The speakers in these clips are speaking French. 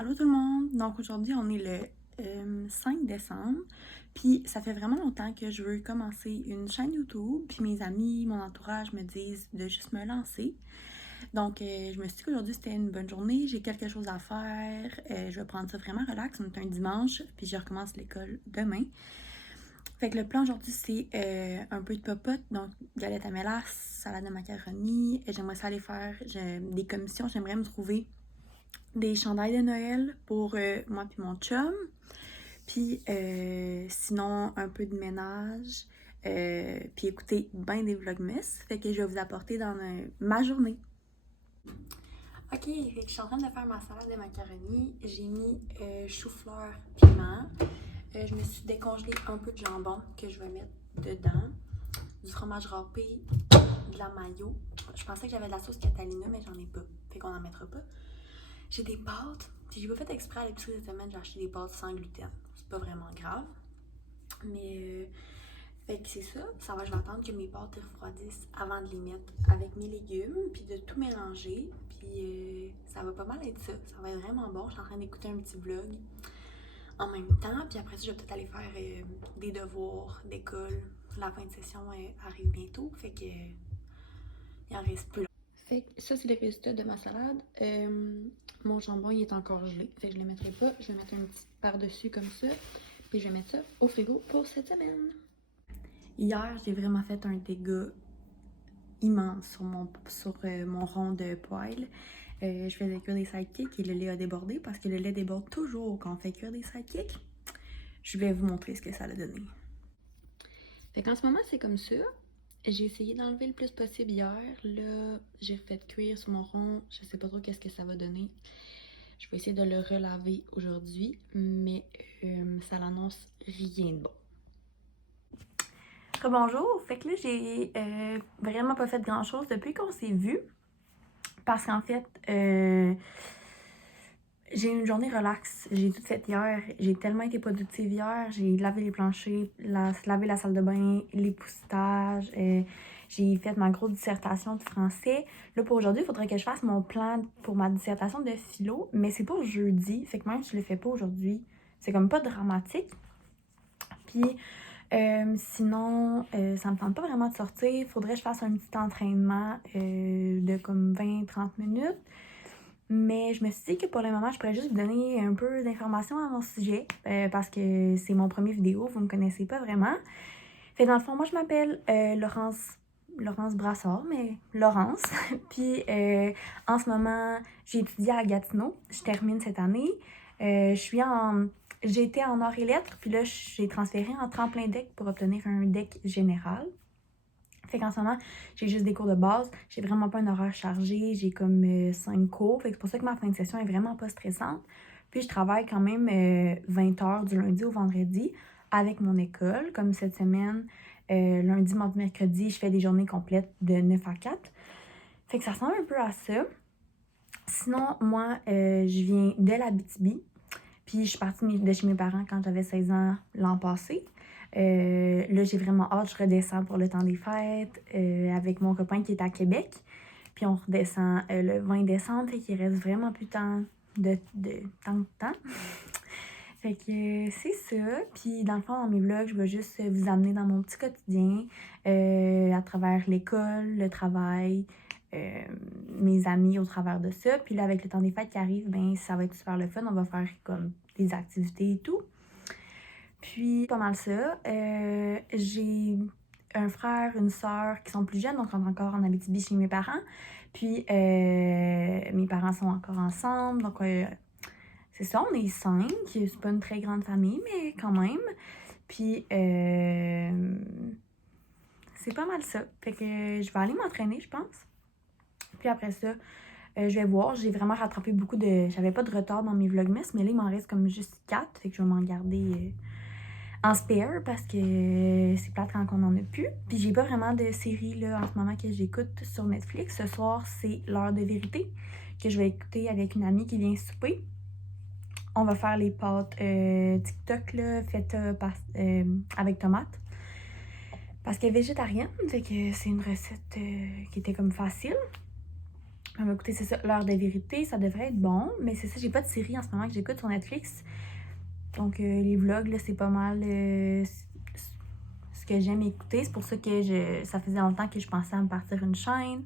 Allô tout le monde! Donc aujourd'hui on est le 5 décembre, puis ça fait vraiment longtemps que je veux commencer une chaîne YouTube, puis mes amis, mon entourage me disent de juste me lancer. Donc je me suis dit qu'aujourd'hui c'était une bonne journée, j'ai quelque chose à faire, je vais prendre ça vraiment relax, on est un dimanche, puis je recommence l'école demain. Fait que le plan aujourd'hui c'est un peu de popote, donc galette à mélasse, salade de macaroni, j'aimerais ça aller faire des commissions, j'aimerais me trouver des chandails de Noël pour moi puis mon chum. Puis sinon, un peu de ménage. Puis écouter ben des vlogmas. Fait que je vais vous apporter dans ma journée. Ok, fait que je suis en train de faire ma salade de macaroni. J'ai mis chou-fleur, piment. Je me suis décongelé un peu de jambon que je vais mettre dedans. Du fromage râpé, de la mayo. Je pensais que j'avais de la sauce Catalina, mais j'en ai pas. Fait qu'on en mettra pas. J'ai des pâtes. Puis j'ai pas fait exprès à l'épicerie cette semaine, j'ai acheté des pâtes sans gluten. C'est pas vraiment grave. Mais fait que c'est ça. Je vais attendre que mes pâtes refroidissent avant de les mettre avec mes légumes. Puis de tout mélanger. Puis ça va pas mal être ça. Ça va être vraiment bon. Je suis en train d'écouter un petit vlog en même temps. Puis après ça, je vais peut-être aller faire des devoirs d'école. La fin de session arrive bientôt. Fait que il en reste plus. Fait que ça, c'est le résultat de ma salade. Mon jambon, il est encore gelé. Fait que je ne le mettrai pas. Je vais mettre un petit par-dessus comme ça. Puis je vais mettre ça au frigo pour cette semaine. Hier, j'ai vraiment fait un dégât immense sur mon rond de poêle. Je faisais cuire des sidekicks et le lait a débordé parce que le lait déborde toujours quand on fait cuire des sidekicks. Je vais vous montrer ce que ça a donné. Fait qu'en ce moment, c'est comme ça. J'ai essayé d'enlever le plus possible hier. Là, j'ai fait cuire sur mon rond. Je sais pas trop qu'est-ce que ça va donner. Je vais essayer de le relaver aujourd'hui, mais ça l'annonce rien de bon. Bonjour, fait que là, j'ai vraiment pas fait grand-chose depuis qu'on s'est vu. Parce qu'en fait, j'ai eu une journée relax. J'ai tout fait hier. J'ai tellement été productive hier. J'ai lavé les planchers, lavé la salle de bain, les poussetages. J'ai fait ma grosse dissertation de français. Là, pour aujourd'hui, il faudrait que je fasse mon plan pour ma dissertation de philo, mais c'est pour jeudi. Fait que même si je le fais pas aujourd'hui, c'est comme pas dramatique. Puis, sinon, ça me tente pas vraiment de sortir. Il faudrait que je fasse un petit entraînement de comme 20-30 minutes. Mais je me suis dit que pour le moment, je pourrais juste vous donner un peu d'informations à mon sujet parce que c'est mon premier vidéo, vous me connaissez pas vraiment. Fait dans le fond, moi je m'appelle Laurence Brassard, mais Laurence. Puis en ce moment, j'ai étudié à Gatineau. Je termine cette année. J'ai été en arts et lettres, puis là, j'ai transféré en tremplin deck pour obtenir un deck général. Fait qu'en ce moment, j'ai juste des cours de base. J'ai vraiment pas un horaire chargé. J'ai comme 5 cours. Fait que c'est pour ça que ma fin de session est vraiment pas stressante. Puis je travaille quand même 20 heures du lundi au vendredi avec mon école. Comme cette semaine, lundi, mardi, mercredi, je fais des journées complètes de 9 à 4. Fait que ça ressemble un peu à ça. Sinon, moi, je viens de l'Abitibi. Puis je suis partie de chez mes parents quand j'avais 16 ans l'an passé. Là, j'ai vraiment hâte, je redescends pour le temps des fêtes avec mon copain qui est à Québec. Puis on redescend le 20 décembre, fait qu'il reste vraiment plus tant de temps. Fait que c'est ça. Puis dans le fond, dans mes vlogs, je vais juste vous amener dans mon petit quotidien à travers l'école, le travail, mes amis au travers de ça. Puis là, avec le temps des fêtes qui arrive, ben ça va être super le fun. On va faire comme des activités et tout. Puis, pas mal ça. J'ai un frère, une sœur qui sont plus jeunes, donc on est encore en Abitibi chez mes parents. Puis, mes parents sont encore ensemble, donc c'est ça, on est 5. C'est pas une très grande famille, mais quand même. Puis, c'est pas mal ça. Fait que je vais aller m'entraîner, je pense. Puis après ça, Je vais voir, j'ai vraiment rattrapé beaucoup de... J'avais pas de retard dans mes vlogmas, mais là, il m'en reste comme juste 4, fait que je vais m'en garder en spare parce que c'est plate quand on en a plus. Puis j'ai pas vraiment de série là, en ce moment que j'écoute sur Netflix. Ce soir, c'est L'heure de vérité que je vais écouter avec une amie qui vient souper. On va faire les pâtes TikTok là, faites avec tomates. Parce qu'elle est végétarienne, fait que c'est une recette qui était comme facile. On va écouter, c'est ça, L'heure de vérité, ça devrait être bon. Mais c'est ça, j'ai pas de série en ce moment que j'écoute sur Netflix. Donc les vlogs, là, c'est pas mal ce que j'aime écouter. C'est pour ça que ça faisait longtemps que je pensais à me partir une chaîne.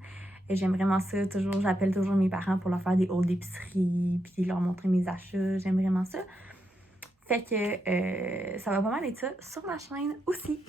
Et j'aime vraiment ça. Toujours, j'appelle toujours mes parents pour leur faire des hauls d'épicerie, puis leur montrer mes achats. J'aime vraiment ça. Fait que ça va pas mal être ça sur ma chaîne aussi.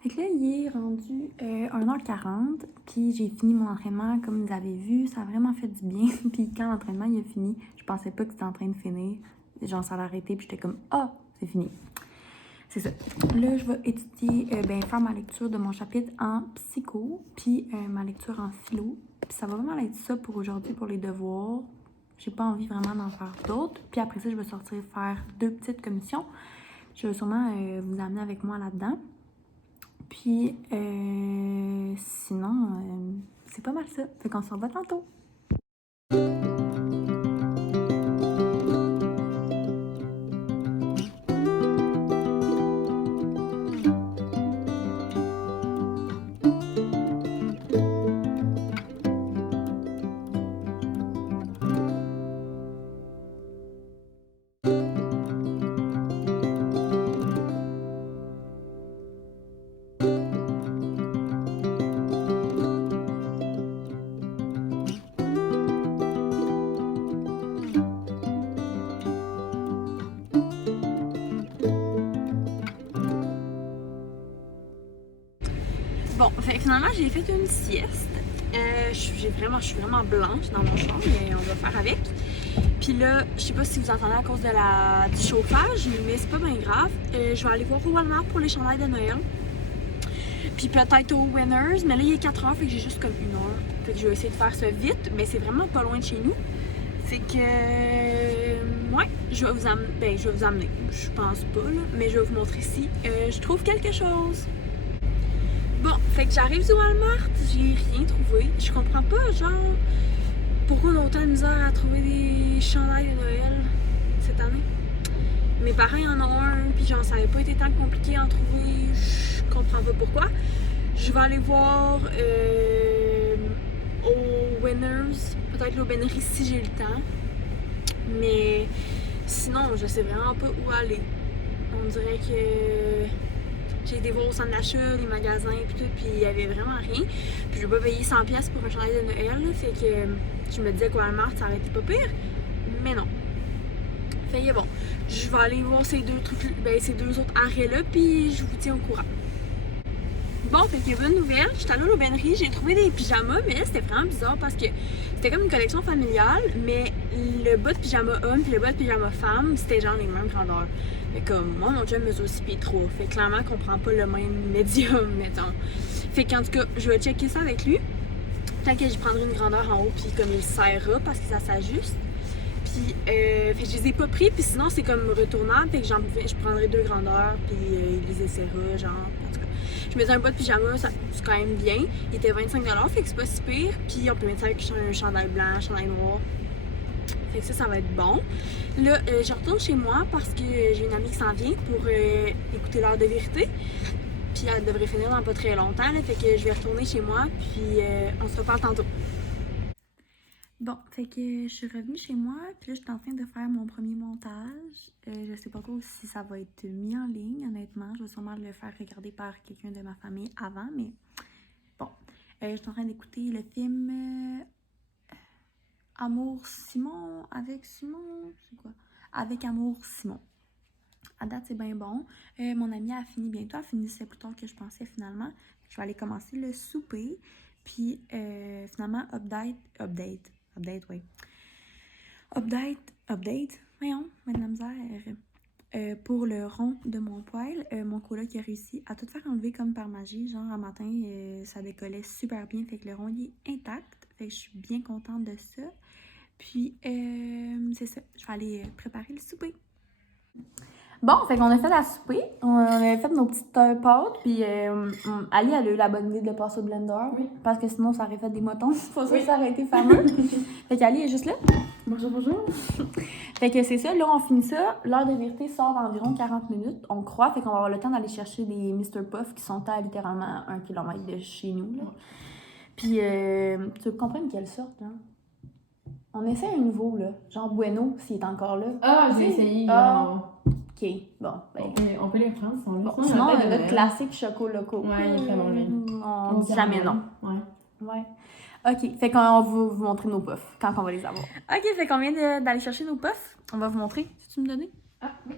Fait que là, il est rendu 1h40, puis j'ai fini mon entraînement. Comme vous avez vu, ça a vraiment fait du bien. Puis quand l'entraînement il a fini, je pensais pas que c'était en train de finir. Genre, ça allait arrêter, puis j'étais comme « Ah, c'est fini! » C'est ça. Là, je vais étudier, faire ma lecture de mon chapitre en psycho, puis ma lecture en philo. Puis ça va vraiment être ça pour aujourd'hui, pour les devoirs. J'ai pas envie vraiment d'en faire d'autres. Puis après ça, je vais sortir faire 2 petites commissions. Je vais sûrement vous amener avec moi là-dedans. Puis, sinon, c'est pas mal ça. Fait qu'on se revoit tantôt. Bon, fait que finalement, j'ai fait une sieste. Je suis vraiment blanche dans mon champ, mais on va faire avec. Puis là, je sais pas si vous entendez à cause de du chauffage, mais c'est pas bien grave. Je vais aller voir au Walmart pour les chandails de Noël. Puis peut-être au Winners, mais là, il est 4h, fait que j'ai juste comme 1h. Fait que je vais essayer de faire ça vite, mais c'est vraiment pas loin de chez nous. Fait que... ouais, je vais vous amener... Ben, je vais vous amener. Je pense pas, là, mais je vais vous montrer si je trouve quelque chose. Bon, fait que j'arrive du Walmart, j'ai rien trouvé. Je comprends pas, genre, pourquoi on a autant de misère à trouver des chandails de Noël cette année. Mes parents y en ont un, puis genre, ça avait pas été tant compliqué à en trouver. Je comprends pas pourquoi. Je vais aller voir au Winners, peut-être l'aubainerie si j'ai le temps. Mais sinon, je sais vraiment pas où aller. On dirait que j'ai été voir au centre d'achat, les magasins et tout, puis il y avait vraiment rien. Puis je vais pas payer 100$ pour un chandail de Noël, là, fait que je me disais qu'au Walmart, ça aurait été pas pire. Mais non. Fait que bon, je vais aller voir ces deux autres arrêts-là, puis je vous tiens au courant. Bon, fait que bonne nouvelle, j'étais allée à l'aubainerie, j'ai trouvé des pyjamas, mais là c'était vraiment bizarre parce que c'était comme une collection familiale, mais le bas de pyjama homme puis le bas de pyjama femme, c'était genre les mêmes grandeurs. Fait comme moi, mon chum mesure 6 pieds 3, fait clairement qu'on prend pas le même médium, mettons. Fait qu'en tout cas, je vais checker ça avec lui. Peut-être que je prendrai une grandeur en haut, puis comme il serrera parce que ça s'ajuste. Puis, fait que je les ai pas pris, puis sinon c'est comme retournable, fait que je prendrai 2 grandeurs, puis il les essaiera, genre, en tout cas. Je mettais un bas de pyjama, c'est quand même bien. Il était 25$, fait que c'est pas si pire. Puis on peut mettre ça avec un chandail blanc, un chandail noir. Fait que ça va être bon. Là, je retourne chez moi parce que j'ai une amie qui s'en vient pour écouter l'heure de vérité. Puis elle devrait finir dans pas très longtemps, là, fait que je vais retourner chez moi, puis on se reparle tantôt. Bon, fait que je suis revenue chez moi, puis là, je suis en train de faire mon premier montage. Je sais pas trop si ça va être mis en ligne, honnêtement. Je vais sûrement le faire regarder par quelqu'un de ma famille avant, mais bon. Je suis en train d'écouter le film Amour Simon, avec Simon, c'est quoi? Avec Amour Simon. À date, c'est bien bon. Mon amie a fini bientôt, elle finissait plus tard que je pensais finalement. Je vais aller commencer le souper, puis finalement, voyons, de la misère. Pour le rond de mon poêle, mon coloc a réussi à tout faire enlever comme par magie. Genre, un matin, ça décollait super bien, fait que le rond il est intact. Fait que je suis bien contente de ça. Puis, c'est ça, je vais aller préparer le souper. Bon, fait qu'on a fait la souper, on a fait nos petites pâtes, puis Ali, elle a eu la bonne idée de le passer au blender, oui. Parce que sinon, ça aurait fait des motons, c'est pas ça que ça aurait été fameux. Fait qu'Ali est juste là. Bonjour, bonjour. Fait que c'est ça, là, on finit ça. L'heure de vérité sort d'environ 40 minutes, on croit, fait qu'on va avoir le temps d'aller chercher des Mr. Puff qui sont à littéralement 1 km de chez nous, là. Puis, tu comprends quelle sorte, là? On essaie un nouveau, là, genre Bueno, s'il est encore là. Ah, j'ai essayé, genre... Ok, bon. Ben, on peut les prendre, si on bon, sinon, on a notre classique Choco Loco. Ouais, il est vraiment bien. On dit jamais non. Ouais. Ok, fait qu'on va vous montrer nos puffs quand on va les avoir. Ok, fait qu'on vient d'aller chercher nos puffs. On va vous montrer. Tu me donner? Ah, oui.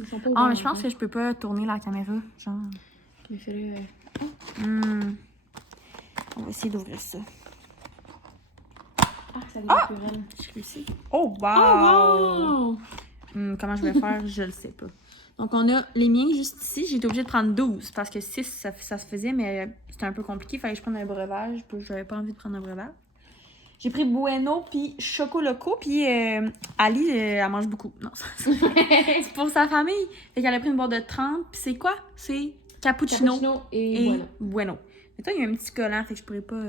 Ils sont pas ouverts, mais je pense que je peux pas tourner la caméra. Genre. Mais fais-le. On va essayer d'ouvrir ça. Ah, ça vient plus reine. J'ai réussi. Oh, wow! Oh, wow! Comment je vais faire, je le sais pas. Donc, on a les miens juste ici. J'ai été obligée de prendre 12 parce que 6, ça se faisait, mais c'était un peu compliqué. Il fallait que je prenne un breuvage. J'avais pas envie de prendre un breuvage. J'ai pris Bueno puis Choco Loco. Puis Ali, elle mange beaucoup. Non, c'est pour sa famille. Fait qu'elle a pris une boîte de 30. Puis c'est quoi? C'est cappuccino et Bueno. Mais toi, il y a un petit collant. Fait que je pourrais pas...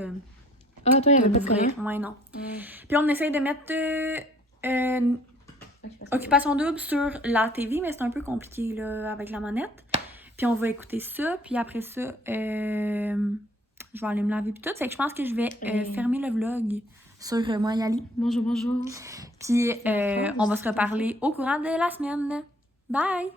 Ah, toi, il y avait pas de collant? Ouais, non. Puis on essaye de mettre... Occupation double sur la TV, mais c'est un peu compliqué là, avec la manette. Puis on va écouter ça, puis après ça, je vais aller me laver puis tout. Fait que je pense que je vais fermer le vlog sur moi et Ali. Bonjour, bonjour. Puis on va se reparler au courant de la semaine. Bye!